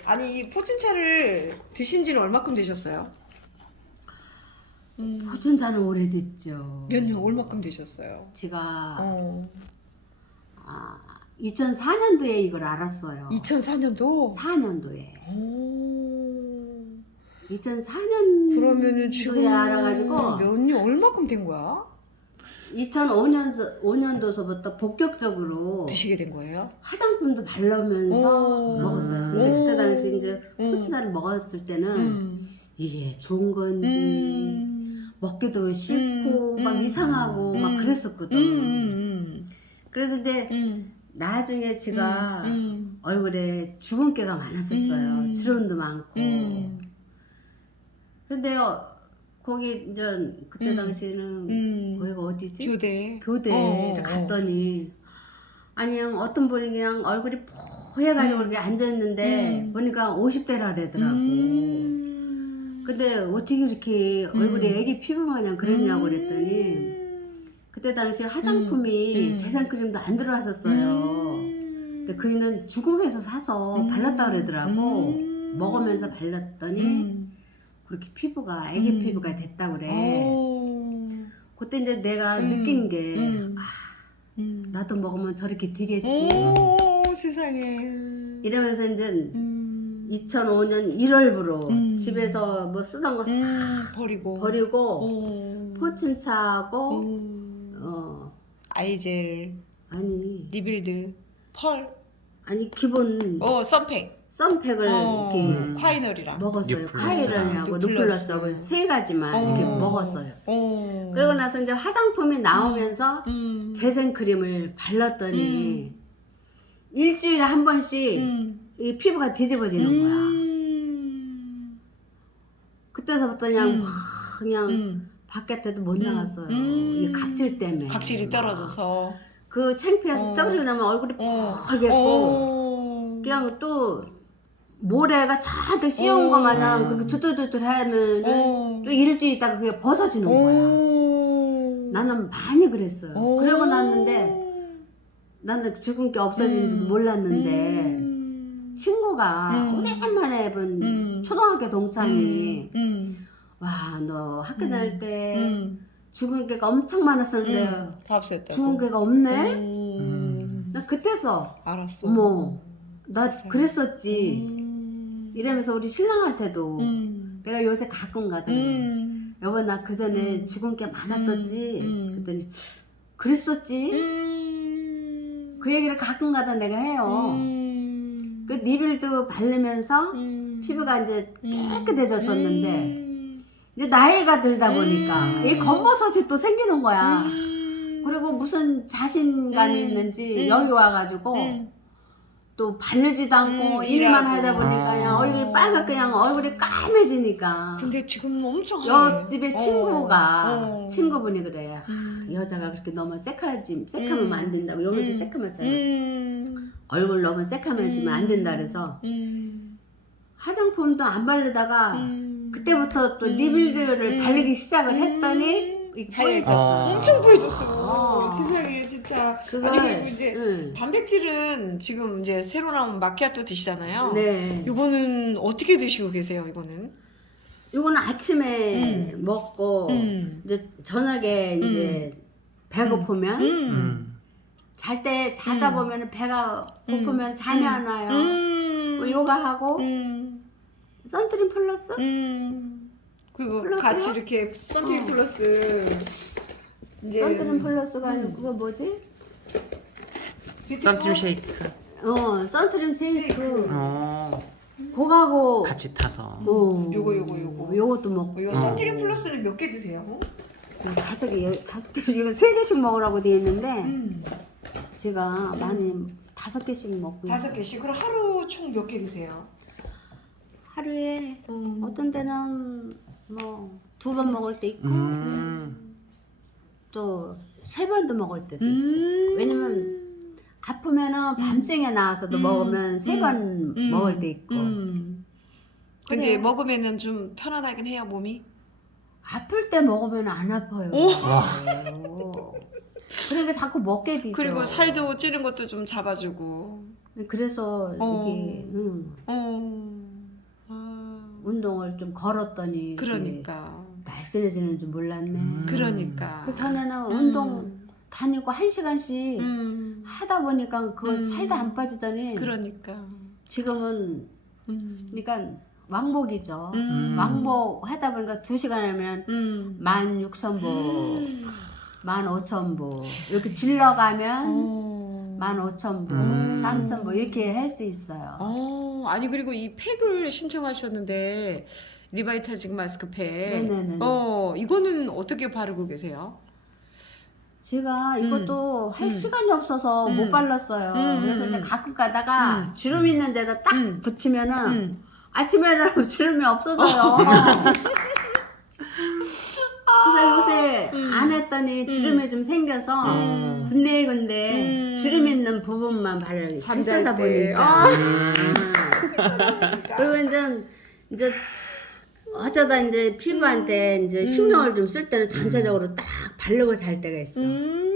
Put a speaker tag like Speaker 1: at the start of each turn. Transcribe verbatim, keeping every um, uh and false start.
Speaker 1: 아니 이 포춘차를 드신 지는 얼마큼 되셨어요? 음,
Speaker 2: 포춘차는 오래됐죠.
Speaker 1: 몇 년, 얼마큼 되셨어요?
Speaker 2: 제가
Speaker 1: 어.
Speaker 2: 아, 이천사 년도에 이걸 알았어요.
Speaker 1: 이천사 년도?
Speaker 2: 사 년도에.
Speaker 1: 오.
Speaker 2: 이천사 년도에
Speaker 1: 그러면은 지금
Speaker 2: 알아가지고
Speaker 1: 몇 년, 얼마큼 된 거야?
Speaker 2: 이천오 년, 오 년도서부터 본격적으로
Speaker 1: 드시게 된 거예요?
Speaker 2: 화장품도 바르면서
Speaker 1: 오.
Speaker 2: 먹었어요. 근데
Speaker 1: 오.
Speaker 2: 그때 당시 이제
Speaker 1: 음.
Speaker 2: 포춘차를 먹었을 때는
Speaker 1: 음.
Speaker 2: 이게 좋은 건지
Speaker 1: 음.
Speaker 2: 먹기도 싫고
Speaker 1: 음.
Speaker 2: 막
Speaker 1: 음.
Speaker 2: 이상하고
Speaker 1: 음.
Speaker 2: 막 그랬었거든.
Speaker 1: 음. 음.
Speaker 2: 그랬는데
Speaker 1: 음.
Speaker 2: 나중에 제가
Speaker 1: 음.
Speaker 2: 얼굴에 주근깨가 많았었어요.
Speaker 1: 음.
Speaker 2: 주름도 많고.
Speaker 1: 음.
Speaker 2: 근데 어, 거기 이제 그때
Speaker 1: 음.
Speaker 2: 당시에는
Speaker 1: 음.
Speaker 2: 거기가 어디지?
Speaker 1: 교대.
Speaker 2: 교대를
Speaker 1: 어, 어, 어.
Speaker 2: 갔더니 아니 그냥 어떤 분이 그냥 얼굴이 뽀해가지고
Speaker 1: 음.
Speaker 2: 이렇게 앉아있는데
Speaker 1: 음.
Speaker 2: 보니까 오십 대라 그러더라고.
Speaker 1: 음.
Speaker 2: 근데 어떻게 이렇게
Speaker 1: 음.
Speaker 2: 얼굴이 애기 피부 마냥 그랬냐고 그랬더니
Speaker 1: 음.
Speaker 2: 그때 당시 화장품이
Speaker 1: 음.
Speaker 2: 대상크림도 안 들어왔었어요.
Speaker 1: 음.
Speaker 2: 근데 그이는 주공에서 사서
Speaker 1: 음.
Speaker 2: 발랐다 그러더라고.
Speaker 1: 음.
Speaker 2: 먹으면서 발랐더니
Speaker 1: 음.
Speaker 2: 그렇게 피부가 애기
Speaker 1: 음.
Speaker 2: 피부가 됐다 그래.
Speaker 1: 오.
Speaker 2: 그때 이제 내가
Speaker 1: 음.
Speaker 2: 느낀 게
Speaker 1: 음.
Speaker 2: 아,
Speaker 1: 음.
Speaker 2: 나도 먹으면 저렇게 되겠지.
Speaker 1: 오, 세상에.
Speaker 2: 이러면서 이제
Speaker 1: 음.
Speaker 2: 이천오 년 일월부로
Speaker 1: 음.
Speaker 2: 집에서 뭐 쓰던 거 싹
Speaker 1: 음. 버리고.
Speaker 2: 버리고
Speaker 1: 오.
Speaker 2: 포춘차하고
Speaker 1: 오.
Speaker 2: 어
Speaker 1: 아이젤,
Speaker 2: 아니
Speaker 1: 니빌드, 펄,
Speaker 2: 아니 기본
Speaker 1: 어, 썬팩,
Speaker 2: 썬팩을
Speaker 1: 어,
Speaker 2: 이렇게
Speaker 1: 콰이널이랑.
Speaker 2: 먹었어요.
Speaker 3: 뉴플러스랑
Speaker 2: 콰이런이하고
Speaker 1: 뉴플러스.
Speaker 2: 누플러스하고 세 가지만 이렇게
Speaker 1: 어.
Speaker 2: 먹었어요.
Speaker 1: 어.
Speaker 2: 그러고 나서 이제 화장품이 나오면서
Speaker 1: 음.
Speaker 2: 재생크림을 발랐더니 일주일에 한 번씩
Speaker 1: 음.
Speaker 2: 이 피부가 뒤집어지는 거야.
Speaker 1: 음.
Speaker 2: 그때서부터 그냥
Speaker 1: 음.
Speaker 2: 확 그냥
Speaker 1: 음.
Speaker 2: 바깥에도 못
Speaker 1: 음.
Speaker 2: 나갔어요.
Speaker 1: 음.
Speaker 2: 이 각질 때문에.
Speaker 1: 각질이 떨어져서.
Speaker 2: 그 창피해서
Speaker 1: 어.
Speaker 2: 떨어지고 나면 얼굴이
Speaker 1: 어.
Speaker 2: 펄겠고
Speaker 1: 어.
Speaker 2: 그냥 또 모래가 잔뜩 씌운
Speaker 1: 어.
Speaker 2: 거 마냥 그렇게 두들두들 하면은
Speaker 1: 어.
Speaker 2: 또 일주일 있다가 그게 벗어지는 거야.
Speaker 1: 오.
Speaker 2: 나는 많이 그랬어요.
Speaker 1: 오.
Speaker 2: 그러고 났는데 나는 죽은 게 없어진 줄
Speaker 1: 음.
Speaker 2: 몰랐는데
Speaker 1: 음.
Speaker 2: 친구가
Speaker 1: 음.
Speaker 2: 오랜만에 본
Speaker 1: 음.
Speaker 2: 초등학교 동창이
Speaker 1: 음. 음.
Speaker 2: 와 너 학교
Speaker 1: 음.
Speaker 2: 다닐 때
Speaker 1: 음.
Speaker 2: 죽은 개가 엄청 많았었는데
Speaker 1: 음. 다 없앴다고.
Speaker 2: 죽은 개가 없네?
Speaker 1: 음.
Speaker 2: 나 그때서
Speaker 1: 알았어.
Speaker 2: 어머 나
Speaker 1: 세상에.
Speaker 2: 그랬었지
Speaker 1: 음.
Speaker 2: 이러면서 우리 신랑한테도
Speaker 1: 음.
Speaker 2: 내가 요새 가끔 가더니
Speaker 1: 음.
Speaker 2: 여보 나 그 전에
Speaker 1: 음.
Speaker 2: 죽은 게 많았었지
Speaker 1: 음.
Speaker 2: 그랬더니 그랬었지
Speaker 1: 음.
Speaker 2: 그 얘기를 가끔 가다 내가 해요.
Speaker 1: 음.
Speaker 2: 그 니빌도 바르면서
Speaker 1: 음.
Speaker 2: 피부가 이제
Speaker 1: 음.
Speaker 2: 깨끗해졌었는데
Speaker 1: 음.
Speaker 2: 이제 나이가 들다 보니까
Speaker 1: 음.
Speaker 2: 이 겉버섯이 또 생기는 거야.
Speaker 1: 음.
Speaker 2: 그리고 무슨 자신감이
Speaker 1: 음.
Speaker 2: 있는지
Speaker 1: 음.
Speaker 2: 여기 와가지고
Speaker 1: 음.
Speaker 2: 또 바르지도 않고
Speaker 1: 음,
Speaker 2: 일만
Speaker 1: 일하고.
Speaker 2: 하다 보니까 그냥
Speaker 3: 아.
Speaker 2: 얼굴이 빨갛게 그냥 얼굴이 까매지니까
Speaker 1: 근데 지금 엄청 하얘.
Speaker 2: 옆집에
Speaker 1: 어.
Speaker 2: 친구가
Speaker 1: 어.
Speaker 2: 친구분이 그래요.
Speaker 1: 음.
Speaker 2: 여자가 그렇게 너무 새카지 새카면
Speaker 1: 음.
Speaker 2: 안 된다고 여기도
Speaker 1: 음.
Speaker 2: 새카맣잖아.
Speaker 1: 음.
Speaker 2: 얼굴 너무 새카매지면 안 된다 그래서
Speaker 1: 음.
Speaker 2: 화장품도 안 바르다가
Speaker 1: 음.
Speaker 2: 그때부터 또
Speaker 1: 음.
Speaker 2: 니빌드를
Speaker 1: 음.
Speaker 2: 바르기 시작을 했더니
Speaker 1: 음.
Speaker 2: 이게
Speaker 1: 하얘졌어.
Speaker 2: 뽀얘졌어.
Speaker 3: 아.
Speaker 1: 엄청 보여줬어.
Speaker 2: 아.
Speaker 1: 세상에 진짜.
Speaker 2: 그걸
Speaker 1: 아니 그리고 이제
Speaker 2: 응.
Speaker 1: 단백질은 지금 이제 새로 나온 마키아토 드시잖아요.
Speaker 2: 네.
Speaker 1: 이거는 어떻게 드시고 계세요? 이거는?
Speaker 2: 이거는 아침에 먹고
Speaker 1: 음.
Speaker 2: 이제 저녁에 이제 배고프면
Speaker 1: 음.
Speaker 3: 음.
Speaker 2: 잘 때 자다
Speaker 1: 음.
Speaker 2: 보면 배가 고프면 잠이
Speaker 1: 음.
Speaker 2: 안 와요.
Speaker 1: 음.
Speaker 2: 뭐 요가하고
Speaker 1: 음.
Speaker 2: 선크림 플러스
Speaker 1: 음. 그리고
Speaker 2: 플러스요?
Speaker 1: 같이 이렇게 선크림
Speaker 2: 어.
Speaker 1: 플러스 이제
Speaker 2: 선크림 플러스가 아니고
Speaker 1: 음.
Speaker 2: 그거 뭐지?
Speaker 3: 썬팀 쉐이크.
Speaker 2: 어 선크림 세이크
Speaker 3: 어.
Speaker 2: 그거하고
Speaker 3: 같이 타서.
Speaker 2: 어,
Speaker 1: 요거, 요거, 요거.
Speaker 2: 요것도 먹고
Speaker 1: 이
Speaker 3: 어.
Speaker 1: 선크림 플러스를 몇 개 드세요?
Speaker 2: 다섯 개 여- 다섯 개씩 이거 세 개씩 먹으라고 돼 있는데
Speaker 1: 음.
Speaker 2: 제가 많이 다섯 개씩 먹고
Speaker 1: 다섯
Speaker 2: 있어요.
Speaker 1: 개씩. 그럼 하루 총 몇 개 드세요?
Speaker 2: 하루에
Speaker 1: 음.
Speaker 2: 어떤 때는 뭐 두 번 먹을 때 있고
Speaker 3: 음.
Speaker 2: 또 세 번도 먹을 때도 있고
Speaker 1: 음.
Speaker 2: 왜냐면 아프면은 밤생에 나와서도
Speaker 1: 음.
Speaker 2: 먹으면 세 번
Speaker 1: 음.
Speaker 2: 먹을 때 있고
Speaker 1: 음. 근데
Speaker 2: 그래.
Speaker 1: 먹으면은 좀 편안하긴 해요, 몸이?
Speaker 2: 아플 때 먹으면 안 아파요.
Speaker 1: 오.
Speaker 2: 그러니까 자꾸 먹게 되죠.
Speaker 1: 그리고 살도 찌는 것도 좀 잡아주고.
Speaker 2: 그래서
Speaker 1: 어.
Speaker 2: 이게 음.
Speaker 1: 어.
Speaker 2: 운동을 좀 걸었더니 이게
Speaker 1: 그러니까.
Speaker 2: 날씬해지는 줄 몰랐네.
Speaker 3: 음.
Speaker 1: 그러니까.
Speaker 2: 그 전에는
Speaker 1: 음.
Speaker 2: 운동 다니고 한 시간씩
Speaker 1: 음.
Speaker 2: 하다 보니까 그거
Speaker 1: 음.
Speaker 2: 살도 안 빠지더니
Speaker 1: 그러니까.
Speaker 2: 지금은
Speaker 1: 음.
Speaker 2: 그러니까 왕복이죠.
Speaker 1: 음.
Speaker 2: 왕복 하다 보니까 두 시간 하면
Speaker 1: 음.
Speaker 2: 만 육천 보,
Speaker 1: 음.
Speaker 2: 만 오천 보
Speaker 1: 세상에.
Speaker 2: 이렇게 질러가면
Speaker 1: 어.
Speaker 2: 만 오천 보,
Speaker 3: 음.
Speaker 2: 삼천 보 이렇게 할 수 있어요.
Speaker 1: 어, 아니 그리고 이 팩을 신청하셨는데 리바이탈직 마스크팩.
Speaker 2: 네네네.
Speaker 1: 어, 이거는 어떻게 바르고 계세요?
Speaker 2: 제가 이것도 할
Speaker 1: 음.
Speaker 2: 시간이 없어서
Speaker 1: 음.
Speaker 2: 못 발랐어요.
Speaker 1: 음,
Speaker 2: 그래서
Speaker 1: 음,
Speaker 2: 이제
Speaker 1: 음.
Speaker 2: 가끔 가다가
Speaker 1: 음.
Speaker 2: 주름 있는 데다 딱
Speaker 1: 음.
Speaker 2: 붙이면은
Speaker 1: 음.
Speaker 2: 아침에 일어나면 주름이 없어서요. 그래서 요새
Speaker 1: 음.
Speaker 2: 안 했더니 주름이 좀 생겨서
Speaker 3: 음.
Speaker 2: 군데군데
Speaker 1: 음.
Speaker 2: 주름 있는 부분만 바르기
Speaker 1: 잠잘
Speaker 2: 비싸다
Speaker 1: 때.
Speaker 2: 보니까.
Speaker 1: 아.
Speaker 2: 그리고 이제 이제 어쩌다 이제 피부한테 이제
Speaker 1: 음.
Speaker 2: 신경을 좀 쓸 때는 전체적으로 딱 바르고 잘 때가 있어.
Speaker 1: 음.